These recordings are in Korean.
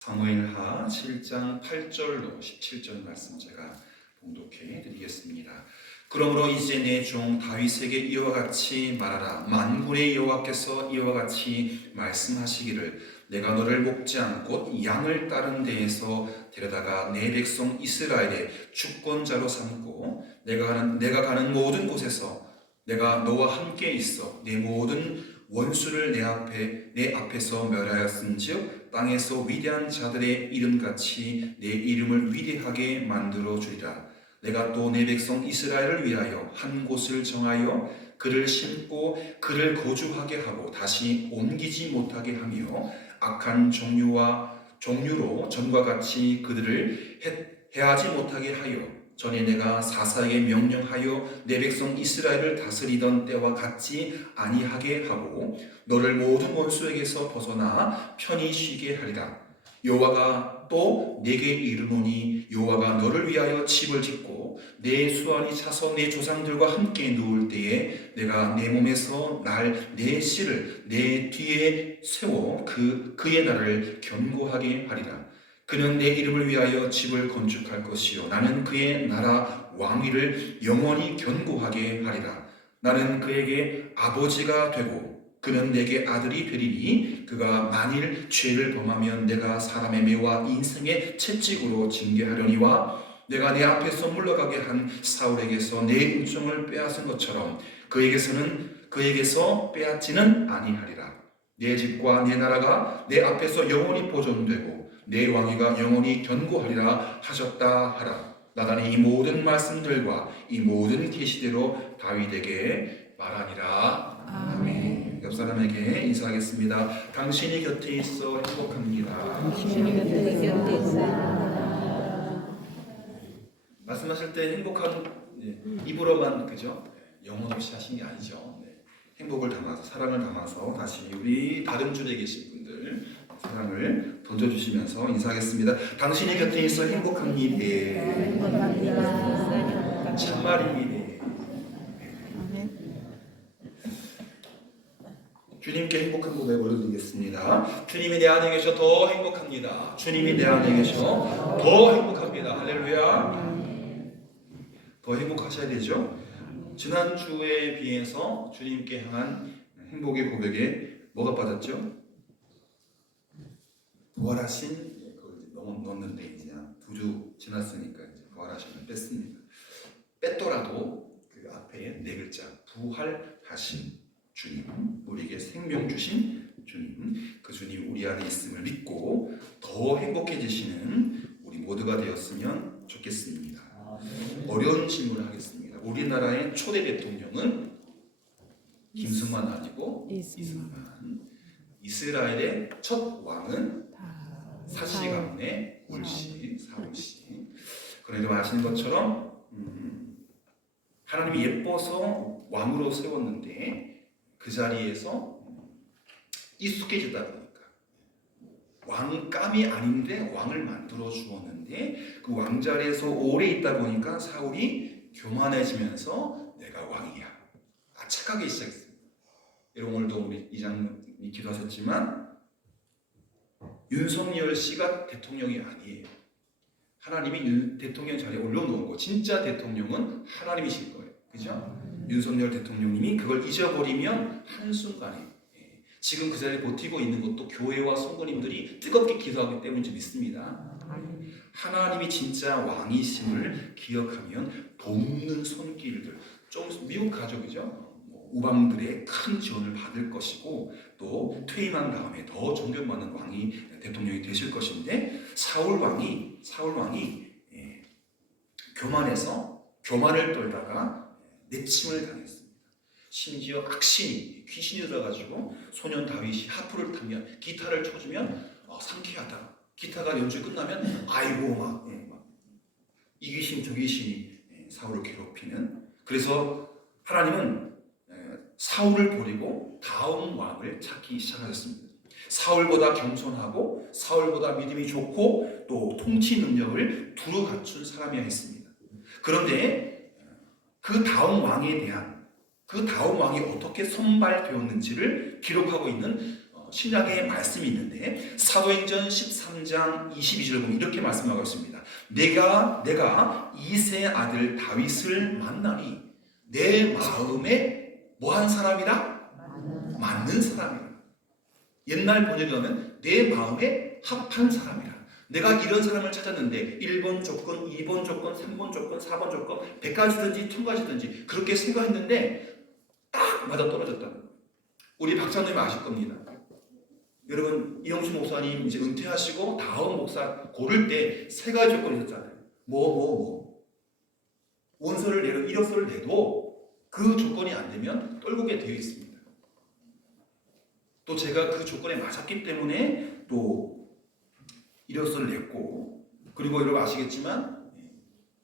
사무엘하 7장 8절로 17절 말씀 제가 봉독해 드리겠습니다. 그러므로 이제 내 종 다윗에게 이와 같이 말하라. 만군의 여호와께서 이와 같이 말씀하시기를 내가 너를 목지 않고 양을 따른 데에서 데려다가 내 백성 이스라엘의 주권자로 삼고 내가 가는 모든 곳에서 내가 너와 함께 있어 내 모든 원수를 내 앞에서 멸하였은즉 땅에서 위대한 자들의 이름같이 내 이름을 위대하게 만들어 주리라. 내가 또 내 백성 이스라엘을 위하여 한 곳을 정하여 그를 심고 그를 거주하게 하고 다시 옮기지 못하게 하며 악한 종류로 전과 같이 그들을 해하지 못하게 하여 전에 내가 사사에게 명령하여 내 백성 이스라엘을 다스리던 때와 같지 아니하게 하고 너를 모든 원수에게서 벗어나 편히 쉬게 하리라. 여호와가 또 내게 이르노니 여호와가 너를 위하여 집을 짓고 내 수완이 차서 내 조상들과 함께 누울 때에 내가 내 몸에서 내 씨를 내 뒤에 세워 그의 나라를 견고하게 하리라. 그는 내 이름을 위하여 집을 건축할 것이요 나는 그의 나라 왕위를 영원히 견고하게 하리라. 나는 그에게 아버지가 되고 그는 내게 아들이 되리니 그가 만일 죄를 범하면 내가 사람의 매와 인생의 채찍으로 징계하려니와 내가 내 앞에서 물러가게 한 사울에게서 내 은총을 빼앗은 것처럼 그에게서 빼앗지는 아니하리라. 내 집과 내 나라가 내 앞에서 영원히 보존되고 내 왕위가 영원히 견고하리라 하셨다 하라. 나단이 이 모든 말씀들과 이 모든 계시대로 다윗에게 말하니라. 아멘. 옆 사람에게 인사하겠습니다. 당신이 곁에 있어 행복합니다. 당신이 곁에 있어. 말씀하실 때 행복한 입으로만 그죠? 영혼 없이 하신 게 아니죠. 행복을 담아서 사랑을 담아서 다시 우리 다른 줄에 계신 분들 사랑을 던져주시면서 인사하겠습니다. 당신이 곁에 있어 행복합니다. 참말입니다. 주님께 행복한 고백 올려드리겠습니다. 주님이 내 안에 계셔 더 행복합니다. 주님이 내 안에 계셔 더 행복합니다. 할렐루야. 더 행복하셔야 되죠. 지난주에 비해서 주님께 향한 행복의 고백에 뭐가 빠졌죠? 부활하신 그걸 넣었는데 이제 2주 지났으니까 이제 부활하심을 뺐습니다. 뺐더라도 그 앞에 네 글자 부활하신 주님, 우리에게 생명 주신 주님, 그 주님 우리 안에 있음을 믿고 더 행복해지시는 우리 모두가 되었으면 좋겠습니다. 어려운 질문을 하겠습니다. 우리나라의 초대 대통령은 김승만 아니고 이승만. 이스라엘의 첫 왕은 사시 가문의 올시 사울씨. 그런데 아시는 것처럼 하나님이 예뻐서 왕으로 세웠는데 그 자리에서 익숙해지다 보니까 왕감이 아닌데 왕을 만들어 주었는데 그 왕자리에서 오래 있다 보니까 사울이 교만해지면서 내가 왕이야. 착하게 시작했습니다. 여러분 오늘도 우리 이장님이 기도하셨지만 윤석열 씨가 대통령이 아니에요. 하나님이 대통령 자리에 올려놓은 거. 진짜 대통령은 하나님이실 거예요. 그죠? 윤석열 대통령님이 그걸 잊어버리면 한순간에 지금 그 자리에 버티고 있는 것도 교회와 성도님들이 뜨겁게 기도하기 때문인지 믿습니다. 하나님이 진짜 왕이심을 기억하면 돕는 손길들, 좀 미국 가족이죠. 우방들의 큰 지원을 받을 것이고 또 퇴임한 다음에 더 존경받는 왕이 대통령이 되실 것인데 사울 왕이 교만해서 교만을 떨다가 내침을 당했습니다. 심지어 악신이 귀신이 들어가지고 소년 다윗이 하프를 타면 기타를 쳐주면 상쾌하다. 기타가 연주 끝나면 아이고 막 이 귀신 저 귀신이 사울을 괴롭히는. 그래서 하나님은 사울을 버리고 다음 왕을 찾기 시작하셨습니다. 사울보다 겸손하고 사울보다 믿음이 좋고 또 통치 능력을 두루 갖춘 사람이어야 했습니다. 그런데 그 다음 왕이 어떻게 선발되었는지를 기록하고 있는 신약의 말씀이 있는데 사도행전 13장 22절을 보면 이렇게 말씀하고 있습니다. 내가 이새의 아들 다윗을 만나니 내 마음에 뭐한 사람이라? 맞는 사람이라. 옛날 번역에 하면 내 마음에 합한 사람이라. 내가 이런 사람을 찾았는데 1번 조건, 2번 조건, 3번 조건, 4번 조건 100가지든지 1000가지든지 그렇게 생각했는데 딱 맞아떨어졌다. 우리 박사님 아실 겁니다. 여러분 이영수 목사님 이제 은퇴하시고 다음 목사 고를 때 3가지 조건이 있었잖아요. 원서를 내고 이력서를 내도 그 조건이 안 되면 떨구게 되어 있습니다. 또 제가 그 조건에 맞았기 때문에 또 이력서를 냈고, 그리고 여러분 아시겠지만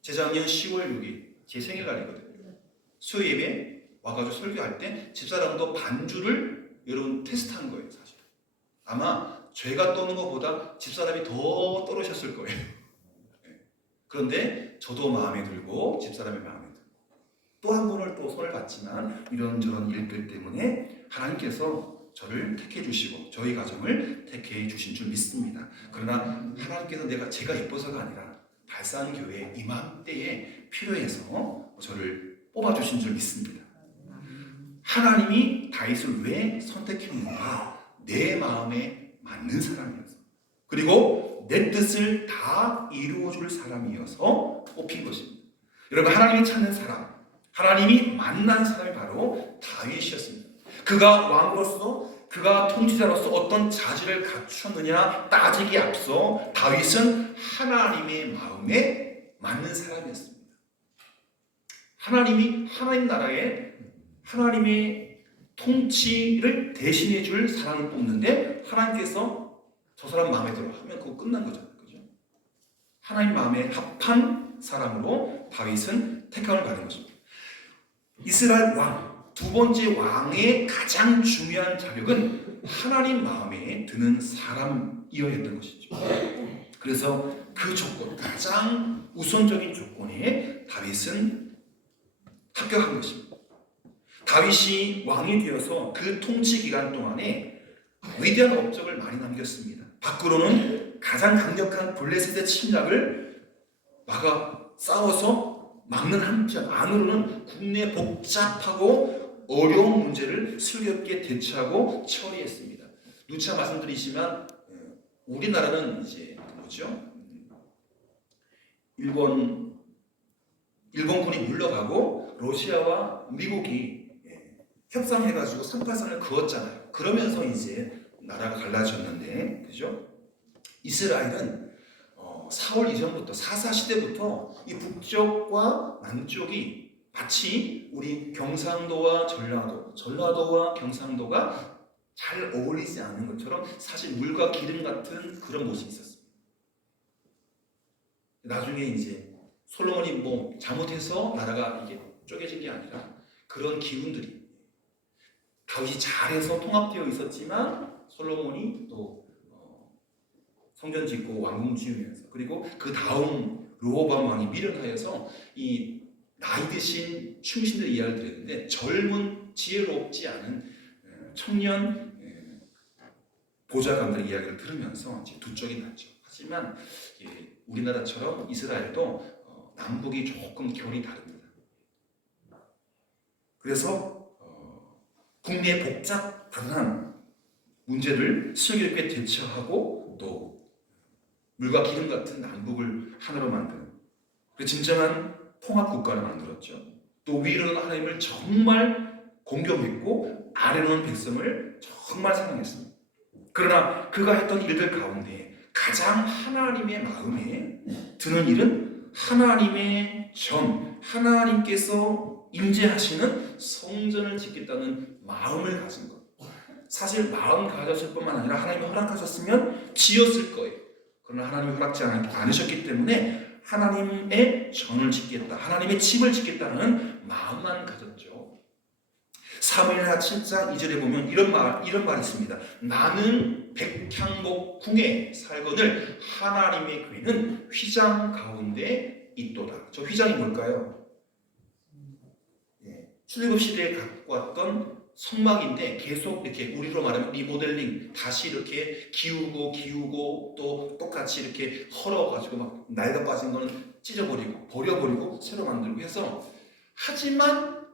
재작년 10월 6일 제 생일날이거든요. 수요예배 와가지고 설교할 때 집사람도 반주를 여러분 테스트한 거예요. 사실 아마 죄가 떠는 것보다 집사람이 더 떨으셨을 거예요. 그런데 저도 마음에 들고 집사람이 마음에 들고 또 한 분을 또 손을 봤지만 이런저런 일들 때문에 하나님께서 저를 택해 주시고 저희 가정을 택해 주신 줄 믿습니다. 그러나 하나님께서 제가 예뻐서가 아니라 발산 교회 이맘때에 필요해서 저를 뽑아 주신 줄 믿습니다. 하나님이 다윗을 왜 선택했는가? 내 마음에 맞는 사람이어서, 그리고 내 뜻을 다 이루어 줄 사람이어서 뽑힌 것입니다. 여러분 하나님이 찾는 사람, 하나님이 만난 사람이 바로 다윗이었습니다. 그가 왕으로서, 그가 통치자로서 어떤 자질을 갖추었느냐 따지기 앞서 다윗은 하나님의 마음에 맞는 사람이었습니다. 하나님이 하나님 나라에 하나님의 통치를 대신해 줄 사람을 뽑는데 하나님께서 저 사람 마음에 들어 하면 그거 끝난 거잖아요. 그죠? 하나님 마음에 합한 사람으로 다윗은 택함을 받은 것입니다. 이스라엘 왕, 두 번째 왕의 가장 중요한 자격은 하나님 마음에 드는 사람이어야 했던 것이죠. 그래서 그 조건, 가장 우선적인 조건에 다윗은 합격한 것입니다. 다윗이 왕이 되어서 그 통치 기간 동안에 위대한 업적을 많이 남겼습니다. 밖으로는 가장 강력한 블레셋의 침략을 싸워서 막는 한편 안으로는 국내 복잡하고 어려운 문제를 슬기롭게 대처하고 처리했습니다. 누차 말씀드리지만 우리나라는 이제 뭐죠? 일본군이 물러가고 러시아와 미국이 협상해가지고 38선을 그었잖아요. 그러면서 이제 나라가 갈라졌는데, 그죠? 이스라엘은 사울 이전부터 사사 시대부터 이 북쪽과 남쪽이 마치 우리 경상도와 전라도와 경상도가 잘 어울리지 않는 것처럼 사실 물과 기름 같은 그런 모습이 있었습니다. 나중에 이제 솔로몬이 뭐 잘못해서 나라가 이게 쪼개진 게 아니라 그런 기운들이 다윗이 잘해서 통합되어 있었지만 솔로몬이 또 성전 짓고 왕궁 지으면서, 그리고 그 다음 르호보암 왕이 미련하여서 이 나이 드신 충신들 이야기를 드렸는데 젊은 지혜롭지 않은 청년 보좌관들의 이야기를 들으면서 이제 두 쪽이 났죠. 하지만 우리나라처럼 이스라엘도 남북이 조금 결이 다릅니다. 그래서 국내의 복잡한 문제를 슬기롭게 대처하고 또 물과 기름 같은 남북을 하나로 만드는, 진정한 통합 국가를 만들었죠. 또 위로는 하나님을 정말 공경했고 아래로는 백성을 정말 사랑했습니다. 그러나 그가 했던 일들 가운데 가장 하나님의 마음에 드는 일은 하나님의 하나님께서 임재하시는 성전을 짓겠다는 마음을 가진 것. 사실 마음 가졌을 뿐만 아니라 하나님이 허락하셨으면 지었을 거예요. 그러나 하나님이 허락지 않으셨기 때문에 하나님의 전을 짓겠다, 하나님의 집을 짓겠다는 마음만 가졌죠. 사무엘하 7장 2절에 보면 이런 말이 있습니다. 나는 백향목 궁에 살거늘 하나님의 궤는 휘장 가운데 있도다. 저 휘장이 뭘까요? 출애굽 시대에 갖고 왔던 성막인데 계속 이렇게 우리로 말하면 리모델링 다시 이렇게 기우고 또 똑같이 이렇게 헐어가지고 막 낡아 빠진 거는 찢어버리고 버려버리고 새로 만들고 해서 하지만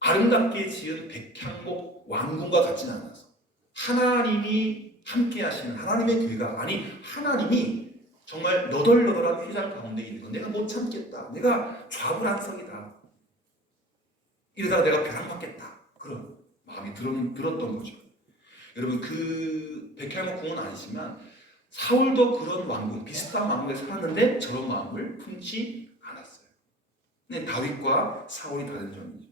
아름답게 지은 백향목 왕궁과 같지는 않아서 하나님이 함께 하시는 하나님의 교회가 아니 하나님이 정말 너덜너덜한 휘장 가운데 있는 건 내가 못 참겠다. 내가 좌불안석이다. 이러다가 내가 벼랑맞겠다. 그런 마음이 들었던 거죠. 여러분 그 백향목 궁은 아니지만 사울도 그런 왕궁 비슷한 왕궁에 살았는데 저런 마음을 품지 않았어요. 근데 다윗과 사울이 다른 점이죠.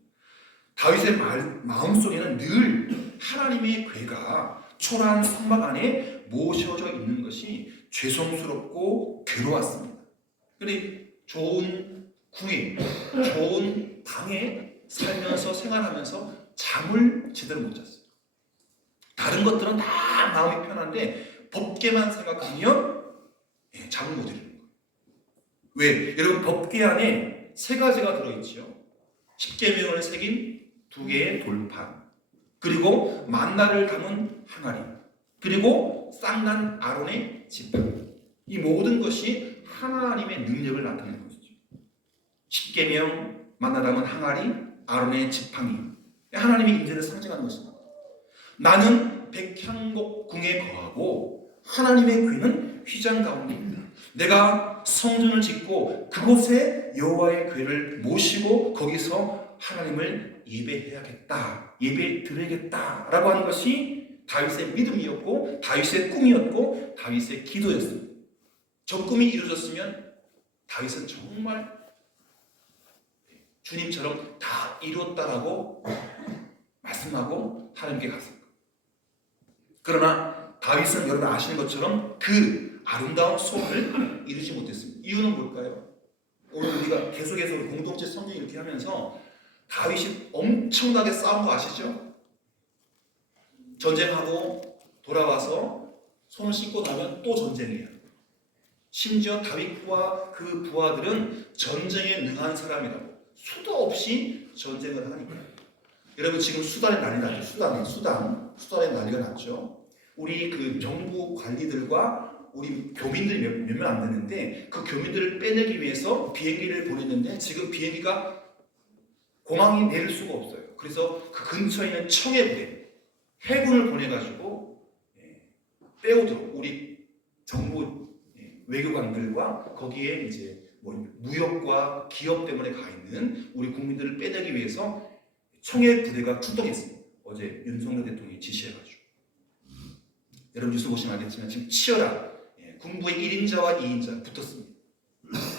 다윗의 마음속에는 늘 하나님의 괴가 초라한 성막 안에 모셔져 있는 것이 죄송스럽고 괴로웠습니다. 그런데 좋은 궁에 좋은 방에 살면서 생활하면서 잠을 제대로 못 잤어요. 다른 것들은 다 마음이 편한데 법계만 생각하면 잠을 못 이루는 거예요. 왜? 여러분 법계 안에 세 가지가 들어있죠. 십계명을 새긴 두 개의 돌판, 그리고 만나를 담은 항아리, 그리고 쌍난 아론의 지팡이. 이 모든 것이 하나님의 능력을 나타내는 것이죠. 십계명, 만나 담은 항아리, 아론의 지팡이. 하나님의 임재를 상징하는 것입니다. 나는 백향목 궁에 거하고 하나님의 궤는 휘장 가운데 있다. 내가 성전을 짓고 그곳에 여호와의 궤를 모시고 거기서 하나님을 예배해야겠다, 예배 드려야겠다라고 하는 것이 다윗의 믿음이었고 다윗의 꿈이었고 다윗의 기도였습니다. 저 꿈이 이루어졌으면 다윗은 정말 주님처럼 다 이뤘다라고 말씀하고 하나님께 갔습니다. 그러나 다윗은 여러분 아시는 것처럼 그 아름다운 소원을 이루지 못했습니다. 이유는 뭘까요? 오늘 우리가 계속해서 공동체 성경 이렇게 하면서 다윗이 엄청나게 싸운 거 아시죠? 전쟁하고 돌아와서 손을 씻고 나면 또 전쟁이에요. 심지어 다윗과 그 부하들은 전쟁에 능한 사람이라고 수도 없이 전쟁을 하니까. 여러분 지금 수단에 난리 났죠. 수단에 난리가 났죠. 우리 그 정부 관리들과 우리 교민들이 몇 명 안 되는데 그 교민들을 빼내기 위해서 비행기를 보냈는데 지금 비행기가 공항이 내릴 수가 없어요. 그래서 그 근처에 있는 청해부에 해군을 보내가지고 빼오도록 우리 정부 외교관들과 거기에 이제 뭐 무역과 기업 때문에 가 있는 우리 국민들을 빼내기 위해서 청해 부대가 출동했습니다. 어제 윤석열 대통령이 지시해가지고. 여러분 뉴스 보시면 알겠지만 지금 치열한 군부의 1인자와 2인자 붙었습니다.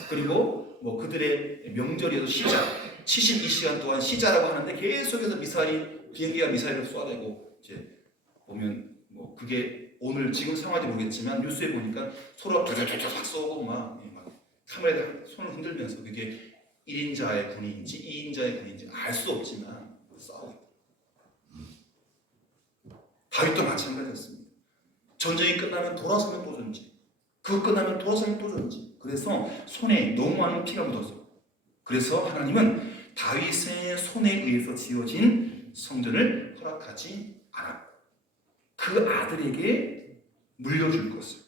그리고 뭐 그들의 명절에도 시자 72시간 동안 시자라고 하는데 계속해서 비행기가 미사일을 쏘아대고 이제 보면 뭐 그게 오늘 지금 상황인지 모르겠지만 뉴스에 보니까 서로 쫙쫙쫙 쏘고 막 카메라에 손을 흔들면서 그게 1인자의 군인인지 2인자의 군인인지 알 수 없지만 싸우고 있다. 다윗도 마찬가지였습니다. 전쟁이 끝나면 돌아서면 또 전쟁, 그거 끝나면 돌아서면 또 전쟁. 그래서 손에 너무 많은 피가 묻었어요. 그래서 하나님은 다윗의 손에 의해서 지어진 성전을 허락하지 않았고 그 아들에게 물려줄 것을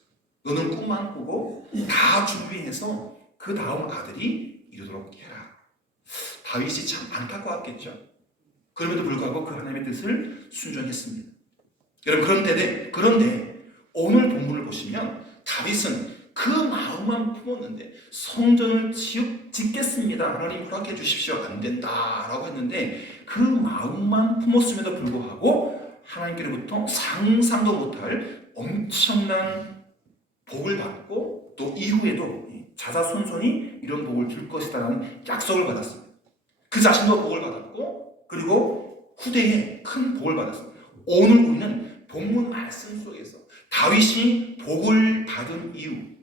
너는 꿈만 꾸고 다 준비해서 그 다음 아들이 이루도록 해라. 다윗이 참 안타까웠겠죠. 그럼에도 불구하고 그 하나님의 뜻을 순종했습니다. 여러분 그런데 오늘 본문을 보시면 다윗은 그 마음만 품었는데 성전을 짓겠습니다. 하나님 허락해 주십시오. 안 된다라고 했는데 그 마음만 품었음에도 불구하고 하나님께로부터 상상도 못할 엄청난 복을 받고 또 이후에도 자자손손이 이런 복을 줄 것이다라는 약속을 받았습니다. 그 자신도 복을 받았고 그리고 후대에 큰 복을 받았습니다. 오늘 우리는 본문 말씀 속에서 다윗이 복을 받은 이유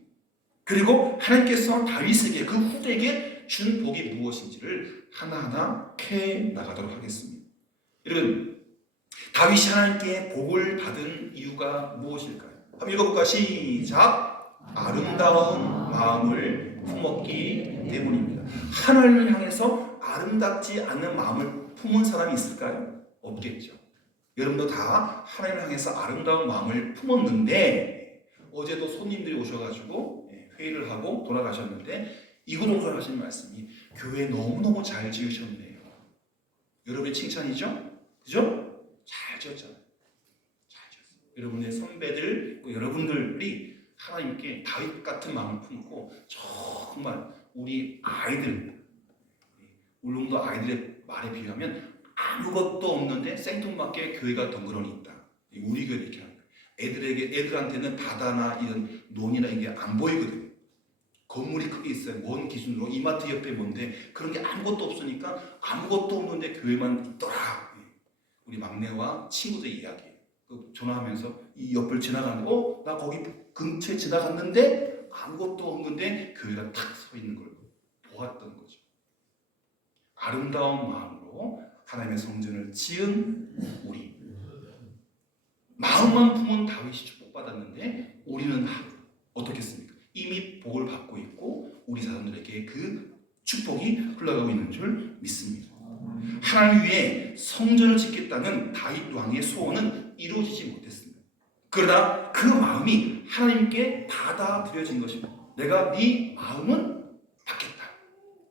그리고 하나님께서 다윗에게 그 후대에게 준 복이 무엇인지를 하나하나 캐 나가도록 하겠습니다. 여러분 다윗이 하나님께 복을 받은 이유가 무엇일까요? 한번 읽어볼까요? 시작! 아름다운 마음을 품었기 때문입니다. 하나님을 향해서 아름답지 않은 마음을 품은 사람이 있을까요? 없겠죠. 여러분도 다 하나님을 향해서 아름다운 마음을 품었는데 어제도 손님들이 오셔가지고 회의를 하고 돌아가셨는데 이구동성 하신 말씀이 교회 너무너무 잘 지으셨네요. 여러분의 칭찬이죠? 그죠? 잘 지었잖아요. 잘 지었어요. 여러분의 선배들, 여러분들이 하나님께 다윗 같은 마음을 품고 정말 우리 아이들, 울릉도 아이들의 말에 비유하면 아무것도 없는데 생뚱맞게 교회가 덩그러니 있다. 우리 교회 이렇게 하는 거예요. 애들한테는 바다나 이런 논이나 이게 안 보이거든요. 건물이 크게 있어요. 뭔 기준으로 이마트 옆에 뭔데 그런 게 아무것도 없으니까 아무것도 없는데 교회만 있더라. 우리 막내와 친구들 이야기예요. 전화하면서 이 옆을 지나가는데 나 거기 근처에 지나갔는데 아무것도 없는데 교회가 탁 서 있는 걸 보았던 거죠. 아름다운 마음으로 하나님의 성전을 지은 우리, 마음만 품은 다윗이 축복받았는데 우리는 어떻겠습니까? 이미 복을 받고 있고 우리 사람들에게 그 축복이 흘러가고 있는 줄 믿습니다. 하나님 위에 성전을 짓겠다는 다윗 왕의 소원은 이루어지지 못했습니다. 그러나 그 마음이 하나님께 받아들여진 것입니다. 내가 네 마음은 받겠다.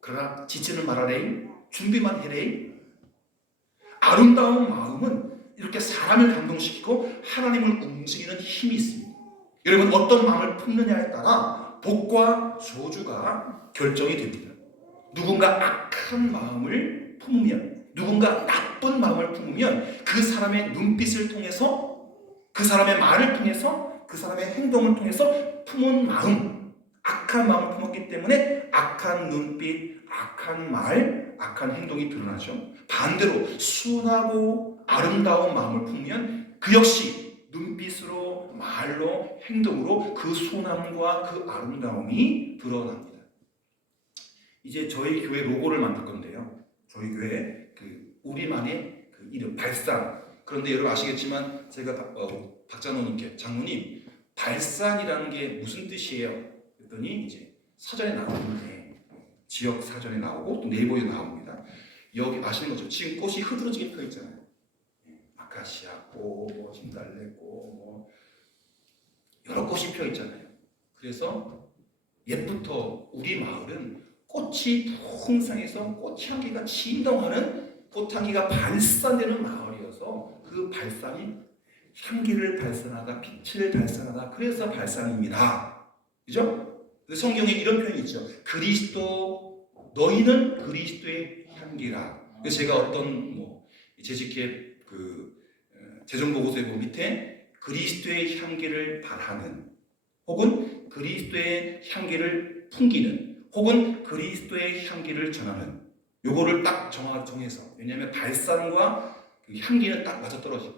그러나 지체는 말하래. 준비만 해래. 아름다운 마음은 이렇게 사람을 감동시키고 하나님을 움직이는 힘이 있습니다. 여러분 어떤 마음을 품느냐에 따라 복과 저주가 결정이 됩니다. 누군가 악한 마음을 품으면, 누군가 나쁜 마음을 품으면 그 사람의 눈빛을 통해서, 그 사람의 말을 통해서, 그 사람의 행동을 통해서 품은 마음, 악한 마음을 품었기 때문에 악한 눈빛, 악한 말, 악한 행동이 드러나죠. 반대로 순하고 아름다운 마음을 품으면 그 역시 눈빛으로, 말로, 행동으로 그 순함과 그 아름다움이 드러납니다. 이제 저희 교회 로고를 만들 건데요. 저희 교회 우리만의 이름 발산. 그런데 여러분 아시겠지만 제가 박장로님께 장로님 발산이라는 게 무슨 뜻이에요? 그랬더니 이제 사전에 나오는데 지역 사전에 나오고 또 네이버에 나옵니다. 여기 아시는 거죠? 지금 꽃이 흐드러지게 펴 있잖아요. 아카시아 꽃, 진달래꽃, 여러 꽃이 펴 있잖아요. 그래서 옛부터 우리 마을은 꽃이 풍성해서 꽃향기가 진동하는, 꽃향기가 발산되는 마을이어서 그 발산이 향기를 발산하다, 빛을 발산하다. 그래서 발산입니다. 그죠? 성경에 이런 표현이 있죠. 너희는 그리스도의 향기라. 그래서 제가 어떤 재직회 재정보고서에 밑에 그리스도의 향기를 발하는, 혹은 그리스도의 향기를 풍기는, 혹은 그리스도의 향기를 전하는, 요거를 딱 정해서, 왜냐하면 발산과 그 향기는 딱 맞아떨어지고,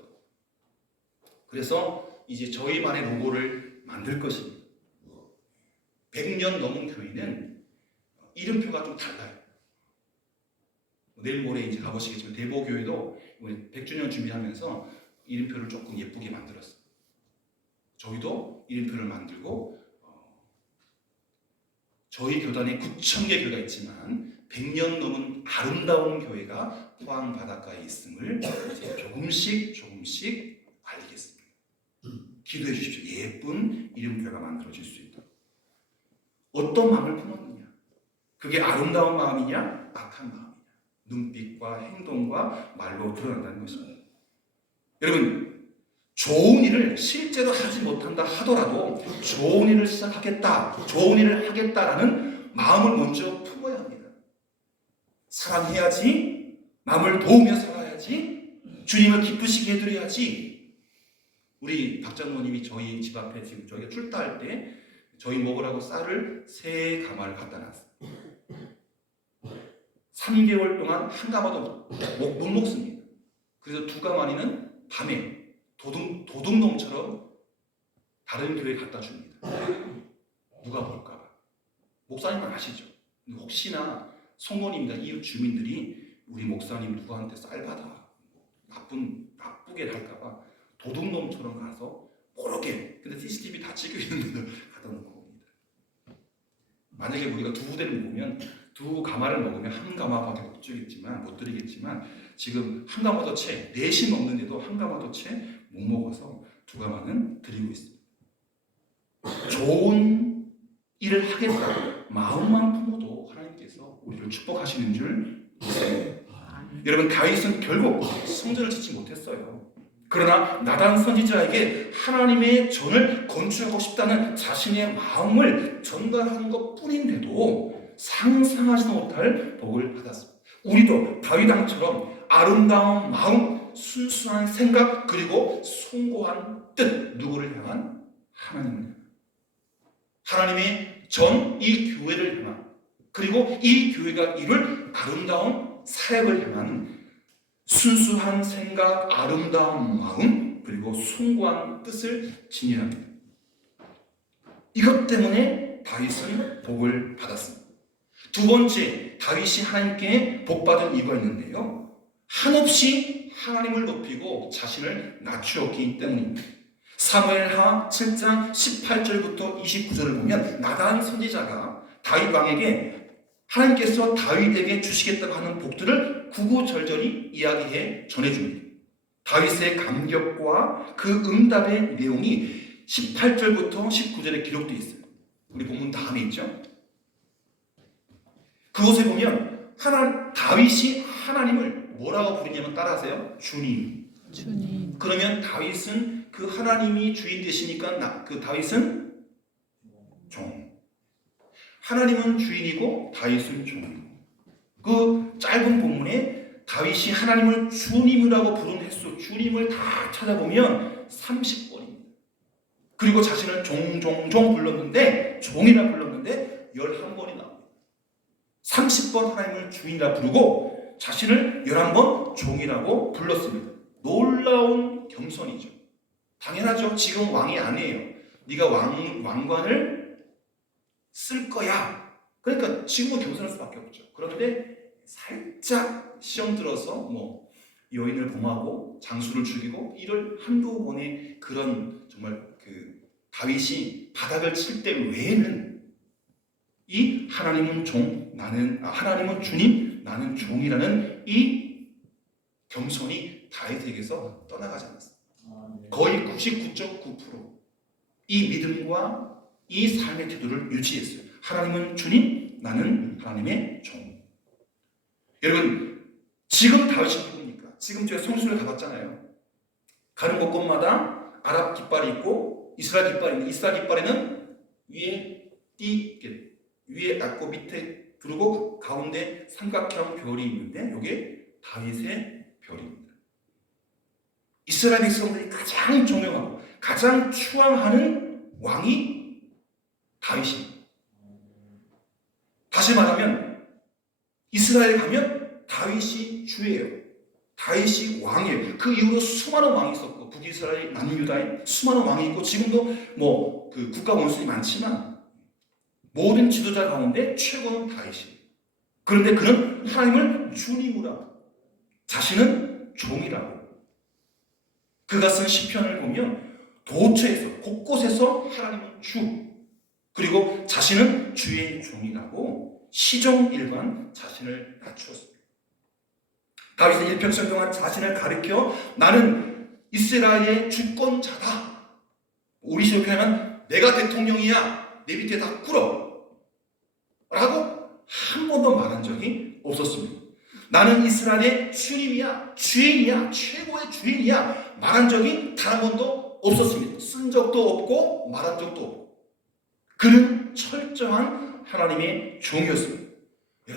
그래서 이제 저희만의 로고를 만들 것입니다. 100년 넘은 교회는 이름표가 좀 달라요. 내일 모레 이제 가보시겠지만 대보교회도 100주년 준비하면서 이름표를 조금 예쁘게 만들었어요. 저희도 이름표를 만들고 저희 교단에 9,000개 교회가 있지만 100년 넘은 아름다운 교회가 포항 바닷가에 있음을 조금씩 알리겠습니다. 기도해 주십시오. 예쁜 이름표가 만들어질 수 있도록. 어떤 마음을 품었느냐? 그게 아름다운 마음이냐? 악한 마음이냐? 눈빛과 행동과 말로 드러난다는 것입니다. 여러분, 좋은 일을 실제로 하지 못한다 하더라도 좋은 일을 시작하겠다, 좋은 일을 하겠다라는 마음을 먼저 품어야 합니다. 사랑해야지, 남을 도우며 살아야지, 주님을 기쁘시게 해드려야지. 우리 박장로님이 저희 집 앞에 지금 저희가 출타할 때 저희 먹으라고 쌀을 3가마를 갖다 놨어요. 3개월 동안 한 가마도 못 먹습니다. 그래서 2가마니는 밤에 도둑놈처럼 다른 교회에 갖다 줍니다. 누가 볼까봐. 목사님은 아시죠? 혹시나 성도님이나 이웃 주민들이 우리 목사님 누구한테 쌀 받아 나쁘게 할까봐 도둑놈처럼 가서 모르게, 근데 CCTV 다 찍혀 있는 데를 갖다 놓고 옵니다. 만약에 우리가 2부대를 모으면 두 가마를 먹으면 한 가마밖에 못 드리겠지만 지금 한 가마 더 채, 넷이 먹는데도 한 가마 더 채 못 먹어서 두 가마는 드리고 있습니다. 좋은 일을 하겠다 마음만 품어도 하나님께서 우리를 축복하시는 줄 믿습니다. 여러분, 다윗은 결국 성전을 짓지 못했어요. 그러나 나단 선지자에게 하나님의 전을 건축하고 싶다는 자신의 마음을 전달한 것 뿐인데도 상상하지도 못할 복을 받았습니다. 우리도 다윗 왕처럼 아름다운 마음, 순수한 생각, 그리고 숭고한 뜻, 누구를 향한? 하나님을. 하나님의 전 이 교회를 향한, 그리고 이 교회가 이룰 아름다운 사역을 향한 순수한 생각, 아름다운 마음, 그리고 숭고한 뜻을 지니합니다. 이것 때문에 다윗은 복을 받았습니다. 두 번째, 다윗이 하나님께 복받은 이유가 있는데요, 한없이 하나님을 높이고 자신을 낮추었기 때문입니다. 사무엘하 7장 18절부터 29절을 보면 나단 선지자가 다윗 왕에게 하나님께서 다윗에게 주시겠다고 하는 복들을 구구절절히 이야기해 전해줍니다. 다윗의 감격과 그 응답의 내용이 18절부터 19절에 기록되어 있어요. 우리 본문 다음에 있죠. 그곳에 보면 다윗이 하나님을 뭐라고 부르냐면 따라하세요. 주님. 그러면 다윗은 그 하나님이 주인 되시니까 그 다윗은 종. 하나님은 주인이고 다윗은 종이고. 그 짧은 본문에 다윗이 하나님을 주님이라고 부른 횟수, 주님을 다 찾아보면 30번입니다. 그리고 자신을 종종종 불렀는데, 종이라 불렀는데 11번이 나옵니다. 30번 하나님을 주인이라 부르고 자신을 11번 종이라고 불렀습니다. 놀라운 겸손이죠. 당연하죠. 지금 왕이 아니에요. 네가 왕관을 쓸 거야. 그러니까 지금은 겸손할 수밖에 없죠. 그런데 살짝 시험 들어서 여인을 범하고 장수를 죽이고 이를 한두 번의 그런 정말 그 다윗이 바닥을 칠 때 외에는 이 하나님은 하나님은 주님, 나는 종이라는 이 겸손이 다윗에게서 떠나가지 않았습니다. 거의 99.9% 이 믿음과 이 삶의 태도를 유지했어요. 하나님은 주님, 나는 하나님의 종. 여러분, 지금 다윗이 누굽니까? 지금 제가 성수를 가봤잖아요. 가는 곳곳마다 아랍 깃발이 있고 이스라엘 깃발이 있는데, 이스라엘 깃발에는 위에 낮고 밑에 두르고 가운데 삼각형 별이 있는데 이게 다윗의 별입니다. 이스라엘 백성들이 가장 존경하고 가장 추앙하는 왕이 다윗입니다. 다시 말하면 이스라엘 가면 다윗이 주예요. 다윗이 왕이에요. 그 이후로 수많은 왕이 있었고 북이스라엘, 남유다에 수많은 왕이 있고 지금도 그 국가 원수들이 많지만 모든 지도자 가운데 최고는 다윗이에요. 그런데 그는 하나님을 주님으로, 자신은 종이라고. 그가 쓴 시편을 보면 도처에서 곳곳에서 하나님은 주, 그리고 자신은 주의 종이라고 시종일관 자신을 낮추었습니다. 다윗은 일평생 동안 자신을 가리켜 나는 이스라엘의 주권자다. 우리식으로 표현하면 내가 대통령이야, 내 밑에 다 꿇어 라고 한 번도 말한 적이 없었습니다. 나는 이스라엘의 주님이야, 주인이야, 최고의 주인이야 말한 적이 단 한 번도 없었습니다. 쓴 적도 없고 말한 적도 없고. 그는 철저한 하나님의 종이었습니다.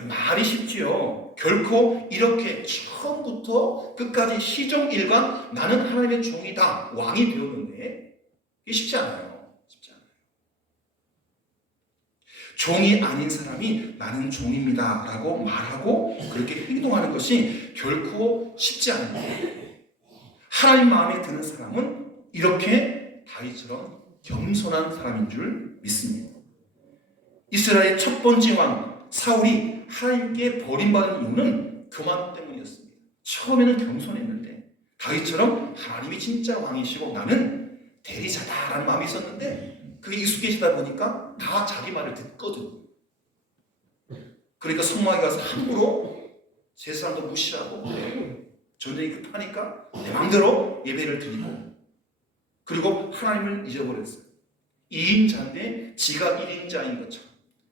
말이 쉽지요. 결코 이렇게 처음부터 끝까지 시종일관 나는 하나님의 종이다, 왕이 되었는데 이게 쉽지 않아요. 쉽지 않아요. 종이 아닌 사람이 나는 종입니다 라고 말하고 그렇게 행동하는 것이 결코 쉽지 않아요. 하나님 마음에 드는 사람은 이렇게 다윗처럼 겸손한 사람인 줄 믿습니다. 이스라엘의 첫 번째 왕 사울이 하나님께 버림받은 이유는 교만 때문이었습니다. 처음에는 겸손했는데 다윗처럼 하나님이 진짜 왕이시고 나는 대리자다라는 마음이 있었는데 그게 익숙해지다 보니까 다 자기 말을 듣거든요. 그러니까 성막에 가서 함부로 세 사람도 무시하고 전쟁이 급하니까 내 마음대로 예배를 드리고 그리고 하나님을 잊어버렸어요. 2인자인데 지가 1인자인 것처럼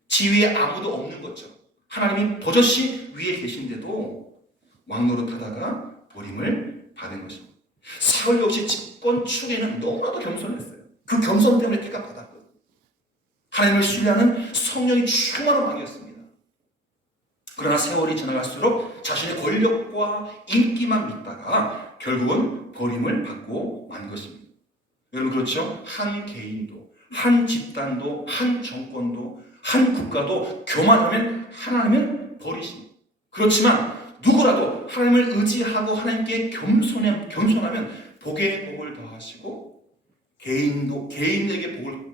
지 위에 아무도 없는 것처럼 하나님이 버젓이 위에 계신데도 왕노릇하다가 버림을 받은 것입니다. 사울 역시 집권 초기에는 너무나도 겸손했어요. 그 겸손 때문에 택가 받았거든요. 하나님을 신뢰하는 성령이 충만한 왕이었습니다. 그러나 세월이 지나갈수록 자신의 권력과 인기만 믿다가 결국은 버림을 받고 만 것입니다. 여러분 그렇죠? 한 개인도, 한 집단도, 한 정권도, 한 국가도 교만하면 하나님은 버리십니다. 그렇지만 누구라도 하나님을 의지하고 하나님께 겸손하면 복에 복을 더하시고 개인에게 복을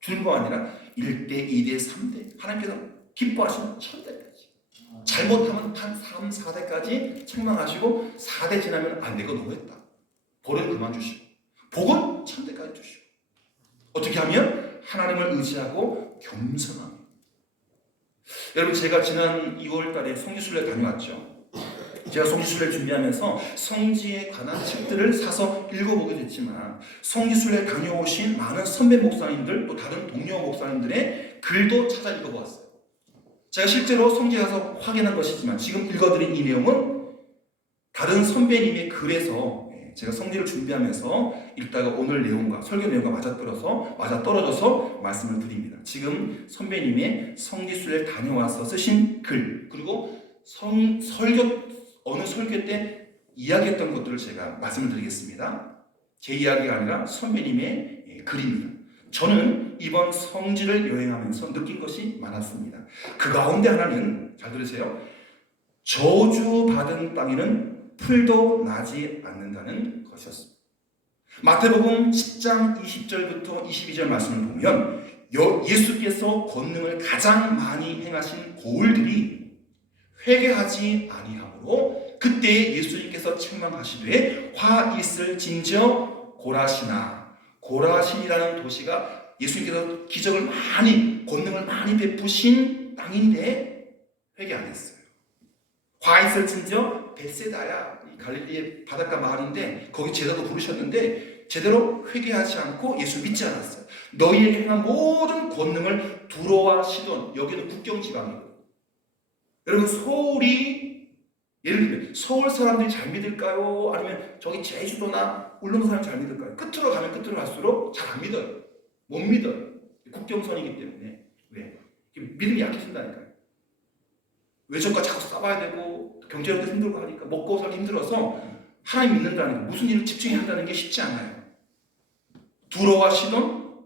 주는 거 아니라 1대, 2대, 3대 하나님께서 기뻐하시면 1000대까지 잘못하면 한 3, 4대까지 책망하시고 4대 지나면 안 되고 너무했다. 벌은 그만 주시고 복은 1000대까지 주시고 어떻게 하면 하나님을 의지하고 겸손합니다. 여러분 제가 지난 2월 달에 성지순례 다녀왔죠. 제가 성지순례 준비하면서 성지에 관한 책들을 사서 읽어보게 됐지만 성지순례 다녀오신 많은 선배 목사님들 또 다른 동료 목사님들의 글도 찾아 읽어보았어요. 제가 실제로 성지에 가서 확인한 것이지만 지금 읽어드린 이 내용은 다른 선배님의 글에서 제가 성지를 준비하면서 읽다가 오늘 내용과 설교 내용과 맞아떨어져서 말씀을 드립니다. 지금 선배님의 성지순례 다녀와서 쓰신 글 그리고 어느 설교 때 이야기했던 것들을 제가 말씀을 드리겠습니다. 제 이야기가 아니라 선배님의 글입니다. 저는 이번 성지를 여행하면서 느낀 것이 많았습니다. 그 가운데 하나는 잘 들으세요. 저주받은 땅에는 풀도 나지 않는다는 것이었습니다. 마태복음 10장 20절부터 22절 말씀을 보면 예수께서 권능을 가장 많이 행하신 고을들이 회개하지 아니하므로 그때 예수님께서 책망하시되 화 있을 진저 고라신이라는 도시가 예수님께서 기적을 많이 권능을 많이 베푸신 땅인데 회개 안 했어요. 화 있을 진저 벳세다야 갈릴리의 바닷가 마을인데 거기 제자도 부르셨는데 제대로 회개하지 않고 예수 믿지 않았어요. 너희에게 행한 모든 권능을 두로와 시돈 여기는 국경 지방이거든요. 여러분 예를 들면 서울 사람들이 잘 믿을까요? 아니면 저기 제주도나 울릉도 사람이 잘 믿을까요? 끝으로 가면 끝으로 갈수록 잘 안 믿어요. 못 믿어요. 국경선이기 때문에. 왜? 믿음이 약해진다니까요. 외적과 자꾸 싸워야 되고 경제로도 힘들고 하니까 먹고 살기 힘들어서 하나님 믿는다는 거 무슨 일을 집중해야 한다는 게 쉽지 않아요. 두로와 시돈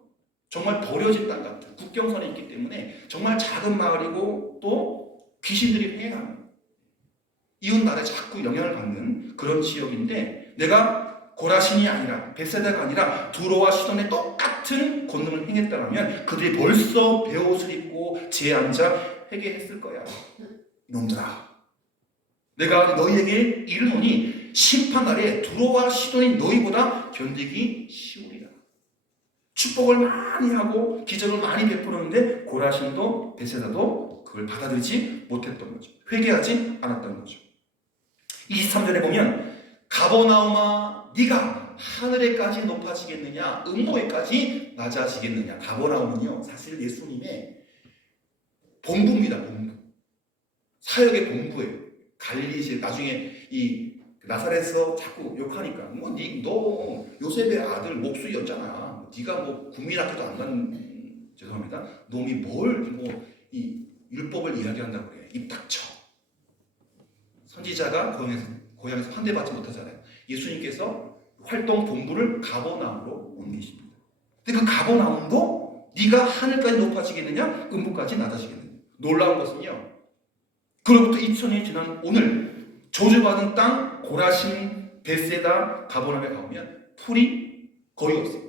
정말 버려진 땅 같은 국경선에 있기 때문에 정말 작은 마을이고 또 귀신들이 횡행합니다. 이웃 나라에 자꾸 영향을 받는 그런 지역인데 내가 고라신이 아니라 벳세다가 아니라 두로와 시돈에 똑같은 권능을 행했다면 그들이 벌써 베옷을 입고 재앉아 회개했을 거야. 이놈들아 내가 너희에게 이르노니 심판날에 두로와 시돈이 너희보다 견디기 쉬우리라. 축복을 많이 하고 기적을 많이 베푸는데 고라신도 벳세다도 그걸 받아들이지 못했던 거죠. 회개하지 않았던 거죠. 23절에 보면 가버나움아 네가 하늘에까지 높아지겠느냐 음모에까지 낮아지겠느냐. 가버나움은요 사실 예수님의 본부입니다. 본부. 사역의 본부예요. 갈릴리 나중에 이 나사렛에서 자꾸 욕하니까 너 요셉의 아들 목수였잖아. 네가 뭐 국민학교도 안 간 죄송합니다. 놈이 뭘 이 율법을 이야기한다고 그래. 입 닥쳐. 선지자가 고향에서 환대받지 못하잖아요. 예수님께서 활동 본부를 가버나움으로 옮기십니다. 근데 그 가버나움도 네가 하늘까지 높아지겠느냐 음부까지 낮아지겠느냐. 놀라운 것은요. 그로부터 2000년이 지난 오늘 저주받은 땅 고라신 벳세다 가버나움에 가보면 풀이 거의 없어요.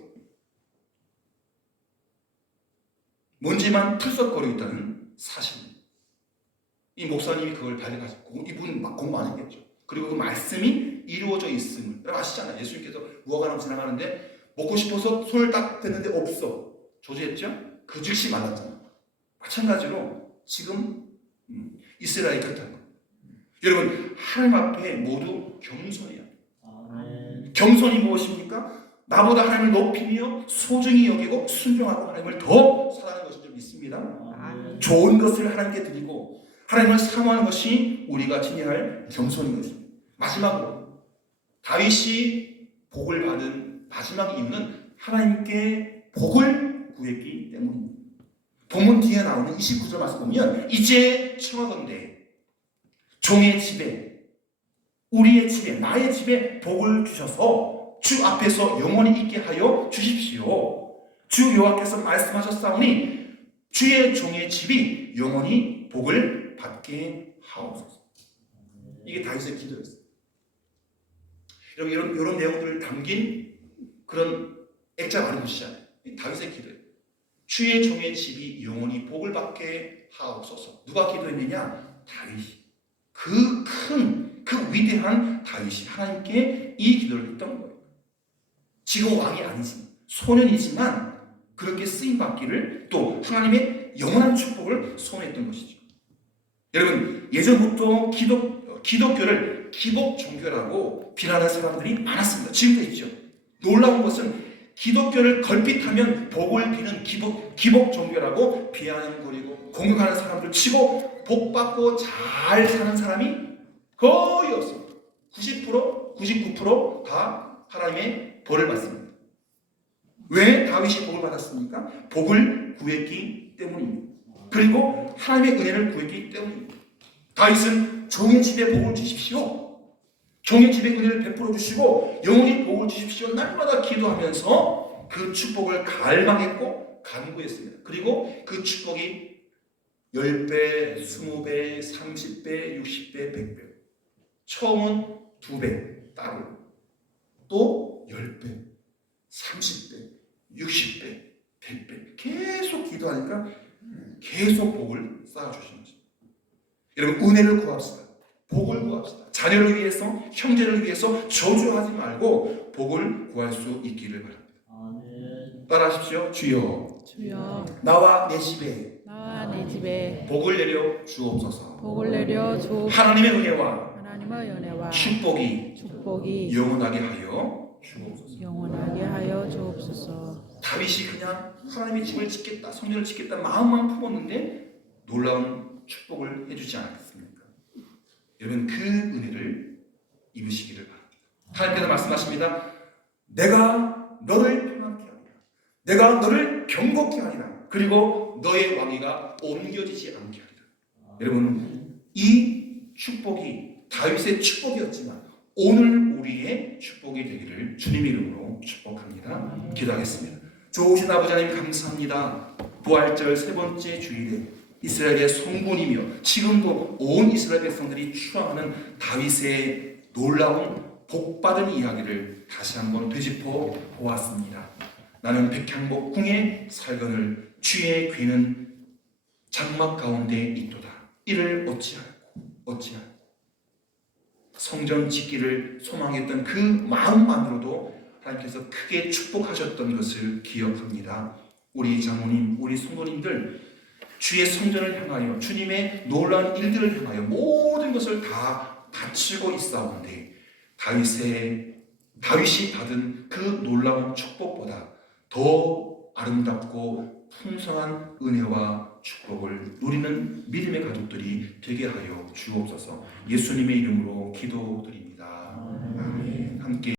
먼지만 풀썩거리고 있다는 사실입니다. 이 목사님이 그걸 발견하셨고 이분 공부 많이 했겠죠. 그리고 그 말씀이 이루어져 있음을 여러분 아시잖아요. 예수님께서 무화과나무 지나가는데 먹고 싶어서 손을 딱 댔는데 없어. 저주했죠? 그 즉시 말랐잖아요. 마찬가지로 지금 이스라엘이 그렇다는 거예요. 여러분, 하나님 앞에 모두 겸손해야 돼요. 겸손이 무엇입니까? 나보다 하나님을 높이며 소중히 여기고 순종하고 하나님을 더 사랑하는 것을 좀 믿습니다. 좋은 것을 하나님께 드리고 하나님을 사모하는 것이 우리가 지녀야 할 겸손인 것입니다. 마지막으로 다윗이 복을 받은 마지막 이유는 하나님께 복을 구했기 때문입니다. 본문 뒤에 나오는 29절 말씀 보면 이제 청하건대 종의 집에 우리의 집에 나의 집에 복을 주셔서 주 앞에서 영원히 있게 하여 주십시오. 주 여호와께서 말씀하셨사오니 주의 종의 집이 영원히 복을 받게 하옵소서. 이게 다윗의 기도였어요. 여러분, 이런 내용들을 담긴 그런 액자 많이 보시잖아요. 다윗의 기도예요. 주의 종의 집이 영원히 복을 받게 하옵소서. 누가 기도했느냐? 다윗이. 그 위대한 다윗이 하나님께 이 기도를 했던 거예요. 지금 왕이 아니지만 소년이지만 그렇게 쓰임 받기를 또 하나님의 영원한 축복을 소원했던 것이죠. 여러분, 예전부터 기독교를 기복 종교라고 비난하는 사람들이 많았습니다. 지금도 있죠. 놀라운 것은 기독교를 걸핏하면 복을 비는 기복 종교라고 비아냥거리고 공격하는 사람들 치고 복 받고 잘 사는 사람이 거의 없습니다. 90%, 99%다 하나님의 복을 받습니다. 왜 다윗이 복을 받았습니까? 복을 구했기 때문입니다. 그리고 하나님의 은혜를 구했기 때문입니다. 다윗은 종의 집에 복을 주십시오. 종의 집에 은혜를 베풀어 주시고 영원히 복을 주십시오. 날마다 기도하면서 그 축복을 갈망했고 간구했습니다. 그리고 그 축복이 10배, 20배, 30배, 60배, 100배. 처음은 2배 따로 또 10배, 30배, 60배, 100배 계속 기도하니까 계속 복을 쌓아주시는 거죠. 여러분, 은혜를 구합시다. 복을 구합시다. 자녀를 위해서, 형제를 위해서 저주하지 말고 복을 구할 수 있기를 바랍니다. 따라하십시오. 주여, 주여 나와 내 집에 나와 내 집에 복을 내려 주옵소서. 복을 내려 주옵소서. 하나님의 은혜와 하나님의 은혜와 축복이 영원하게 하여 주옵소서. 영원하게 하여 주옵소서. 다윗이 그냥 하나님의 집을 짓겠다, 성전을 짓겠다 마음만 품었는데 놀라운 축복을 해주지 않았습니까? 여러분, 그 은혜를 입으시기를 바랍니다. 하나님께서 말씀하십니다. 내가 너를 평안케 하리라. 내가 너를 경고케 하리라. 그리고 너의 왕위가 옮겨지지 않게 하리라. 여러분, 이 축복이 다윗의 축복이었지만 오늘 우리의 축복이 되기를 주님의 이름으로 축복합니다. 기도하겠습니다. 좋으신 아버지 하나님, 감사합니다. 부활절 세 번째 주일에 이스라엘의 성군이며 지금도 온 이스라엘 백성들이 추앙하는 다윗의 놀라운 복받은 이야기를 다시 한번 되짚어 보았습니다. 나는 백향목궁에 살거늘 주의 귀는 장막 가운데 있도다. 이를 어찌할꼬 성전 짓기를 소망했던 그 마음만으로도 하나님께서 크게 축복하셨던 것을 기억합니다. 우리 장로님, 우리 성도님들 주의 성전을 향하여 주님의 놀라운 일들을 향하여 모든 것을 다 바치고 있사온데 다윗이 받은 그 놀라운 축복보다 더 아름답고 풍성한 은혜와 축복을 누리는 믿음의 가족들이 되게 하여 주옵소서. 예수님의 이름으로 기도드립니다. 아멘. 함께